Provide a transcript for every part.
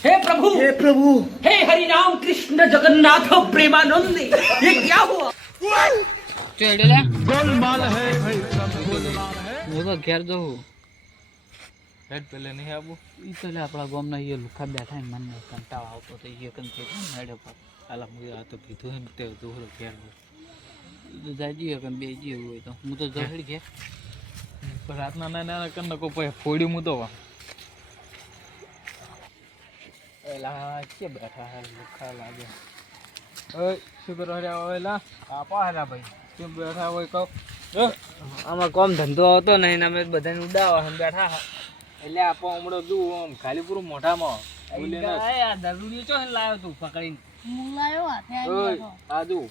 हे प्रभु हे हरि राम कृष्ण जगन्नाथ प्रेमानंद ये क्या हुआ चढ़ेला गोलमाल है भाई सब गोलमाल है वो तो घेर दो हेड पहले नहीं आबू ई तो ले अपना गाम ना ये लुखा बैठा है मन में कंटाळ આવતો તો ये કન કે મેડે પર आला मुझे आ तो पीतो है ते तो हो घेर तो जाजी कन बेजी હોય તો હું તો જહડ કે पर रात ना ना कन नको पे फोड़ी मु तो એલા કે બેઠા હે લુખા લાગે ओए शुक्र हो जाओ एला આપા હેલા ભાઈ क्यों बैठा होय को આમાં કોમ ધંધો આવતો નહીં ને અમે બધાને ઉડાવવા હમ બેઠા એટલે આપો હમણો દુ આમ ખાલી પૂરું મોઢામાં બોલે ના એ આ દરુડી ચો લાયો તું પકડીને હું લાયો હાથે ઓય આદુ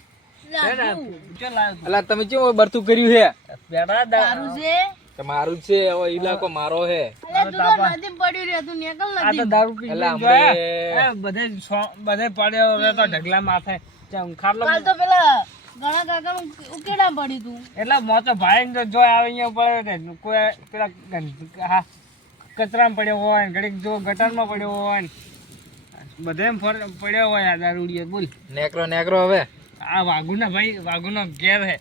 હે ને ચો લાયો તું અલા તમે કેવું બરતું કર્યું હે બેડા દારૂ છે તમારું છે હવે ઇલાકો મારો હે અલે તું તો નદી પડી રહ્યો તું નીકળ આ તો નદી દારૂ પી અલા જોયા બધે પડ્યો રહે તો ઢગલા માથે ચમ ખાટલો કાલ તો પેલા ઘણા કાકાનું ઉકેડા પડી તું એટલે મોટો ભાઈ ને જો આવે અહીંયા પડે ને કોઈ પેલા હા કચરામાં પડ્યો હોય ને ઘડીક જો ગટરમાં પડ્યો હોય ને બધે પડ્યો હોય આ દારૂડિયો બોલ નેકરો હવે આ વાઘુના ભાઈ વાઘુનો ઘેર હે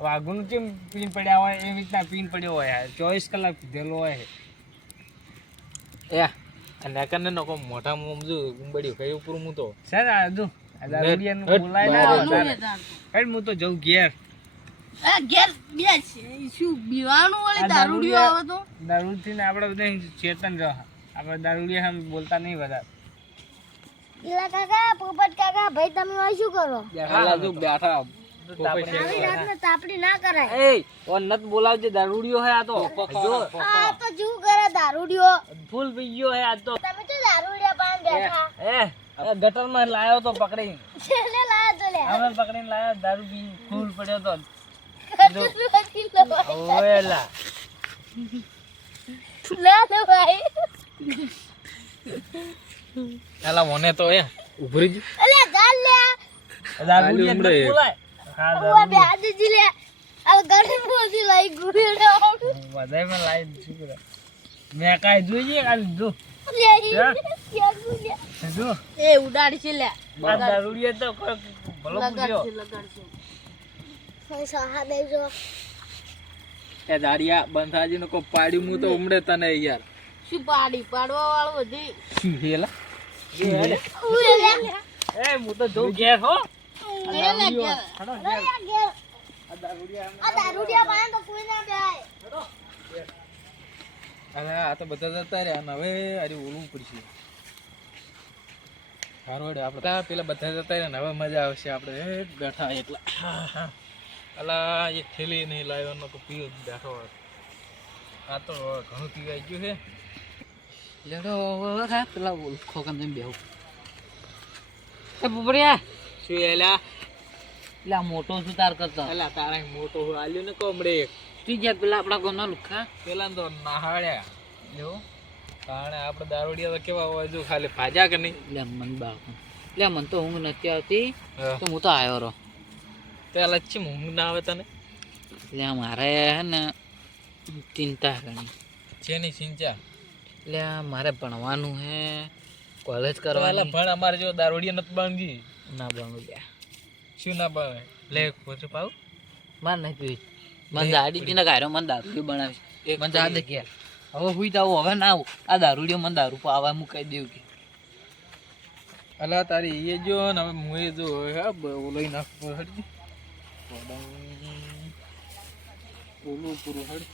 વાઘુનું કેમ પીન પડ્યા હોય એવી રીતના પીન પડ્યો હોય 24 કલાક પીધેલો હોય એ આ નેકરને નકો મોઢામાં સમજુ ગુંબડ્યું કયું પૂરું હું તો સર આ જો આ દારૂડિયાનું બોલાય ના કઈ હું તો જઉં ઘેર એ ઘેર બે છે શું બીવાનું ઓલી દારૂડિયો આવે તો દારૂથી ને આપણે બધા ચેતન રહો આપણે દારૂડિયા હમ બોલતા નહીં બધા પેલા કાકા પોપટ કાકા ભાઈ તમે હોય શું કરો બેઠા જો બેઠા આવી રાતને તાપડી ના કરાય એ ઓન નત બોલાવજે દારૂડિયો હે આ તો જો આ તો જુ કરે દારૂડિયો ફૂલ પી ગયો હે આ તો તમે તો દારૂડિયા પાન બેઠા એ ગટરમાં લાયો તો પકડીને છેલે લાયા તો લે અમે પકડીને લાયો દારૂ પી ફૂલ પડ્યો તો ઓએલા લા લે ભાઈ એલા મને તો એ ઉભરી જ અલે ગાલ લે દારૂડિયા નત બોલાય હા ઓ બે આજ જી લે આ ગળે મોજી લઈ ગુડેડો બધાયમાં લાઈન શું કરે મેં કાઈ જોઈએ કાલ જો લે કે ગુડે જો એ ઉડાડી છે લે આ દારૂડિયા તો ભલો પૂછ્યો લગાડશે પૈસા હા દેજો એ દાડિયા બંધાજી નો કો પાડ્યું હું તો ઉમડે તને યાર શું પાડવા વાળો બધી શું હેલા ઉરે લે એ હું તો જો ઘેર હો આ દારૂડિયા પાન તો કોઈ ના જાય અરે આ તો બધા જતા રહ્યા ને હવે અરે ઓલું પડશે હારવડે આપણે પેલા બધા જતા રહ્યા ને હવે મજા આવશે આપણે એ બેઠા એટલા અલા એક થેલી નહીં લાવ્યો નો તો પીઓ જ બેઠો આ તો ઘણું પીવાઈ ગયું છે લેડો હા પેલા ખોકન તમે બેહો એ બુબરિયા શું એલા એટલે આ મોટો સુતાર કરતો એલા તારા મોટો આલ્યો ને કોમડે એક ત્રીજા પેલા આપણા ગામના લુખા પેલા તો નાહાડ્યા જો કારણ આપણે દારૂડિયા તો કેવા હોય જો ખાલી ભાજા કે નહીં લે મન બાપ લે મન તો ઊંઘ નથી આવતી તો હું તો આવ્યો રહો પેલા ચીમ ઊંઘ ના આવે તને એટલે મારે હે ને ચિંતા ઘણી જેની સિંચા એટલે મારે ભણવાનું હે કોલેજ એટલે કરવાની ભણ અમારે જો દારૂડિયા નથી બાંધી ના ભણવું લે શું ના ભાવે લે પોતે પાવ માર નહીં પી મને દાડી તીને ગાયરો મને દારૂડિયો બનાવી મને જા દે કે હવે હુઈ જાવ હવે ના આવું આ દારૂડિયો મને દારૂ પાવા હું કહી દઉં કે અલા તારી એ જો ને હવે મુએ જો હા ઓલો નાખ હડજી ઓલું પૂરું હડ